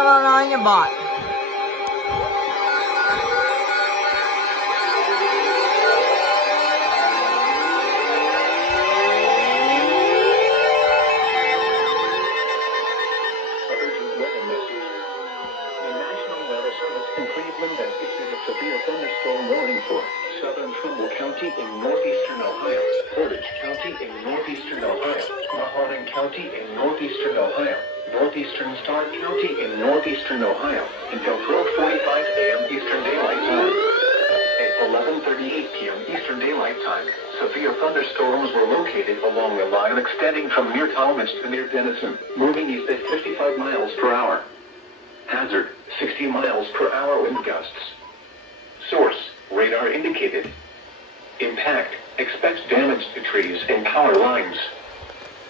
Carolina bot. In Cleveland has issued a severe thunderstorm warning for southern Trumbull County in northeastern Ohio, Portage County in northeastern Ohio, Mahoning County in northeastern Ohio, northeastern Stark County in northeastern Ohio until 12:45 a.m. Eastern Daylight Time. At 11:38 p.m. Eastern Daylight Time, severe thunderstorms were located along the line extending from near Talmadge to near Denison, moving east at 55 miles per hour. Hazard, 60 miles per hour wind gusts. Source, radar indicated. Impact, expect damage to trees and power lines.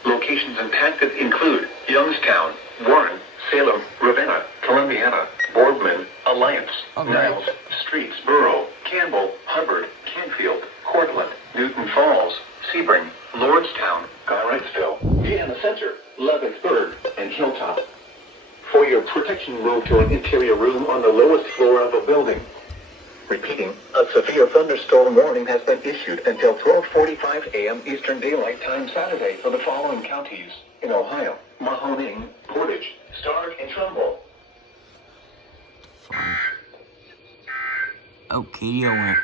Locations impacted include Youngstown, Warren, Salem, Ravenna, Columbiana, Boardman, Alliance, Niles, Streetsboro, Campbell, Hubbard, Canfield, Cortland, Newton Falls, Sebring, Lordstown, Guy-Wrightsville, Vienna Center, Levicksburg, and Hilltop. For your protection, move to an interior room on the lowest floor of a building. Repeating, a severe thunderstorm warning has been issued until 12:45 a.m. Eastern Daylight Time Saturday for the following counties in Ohio: Mahoning, Portage, Stark, and Trumbull. Oh, KDO went.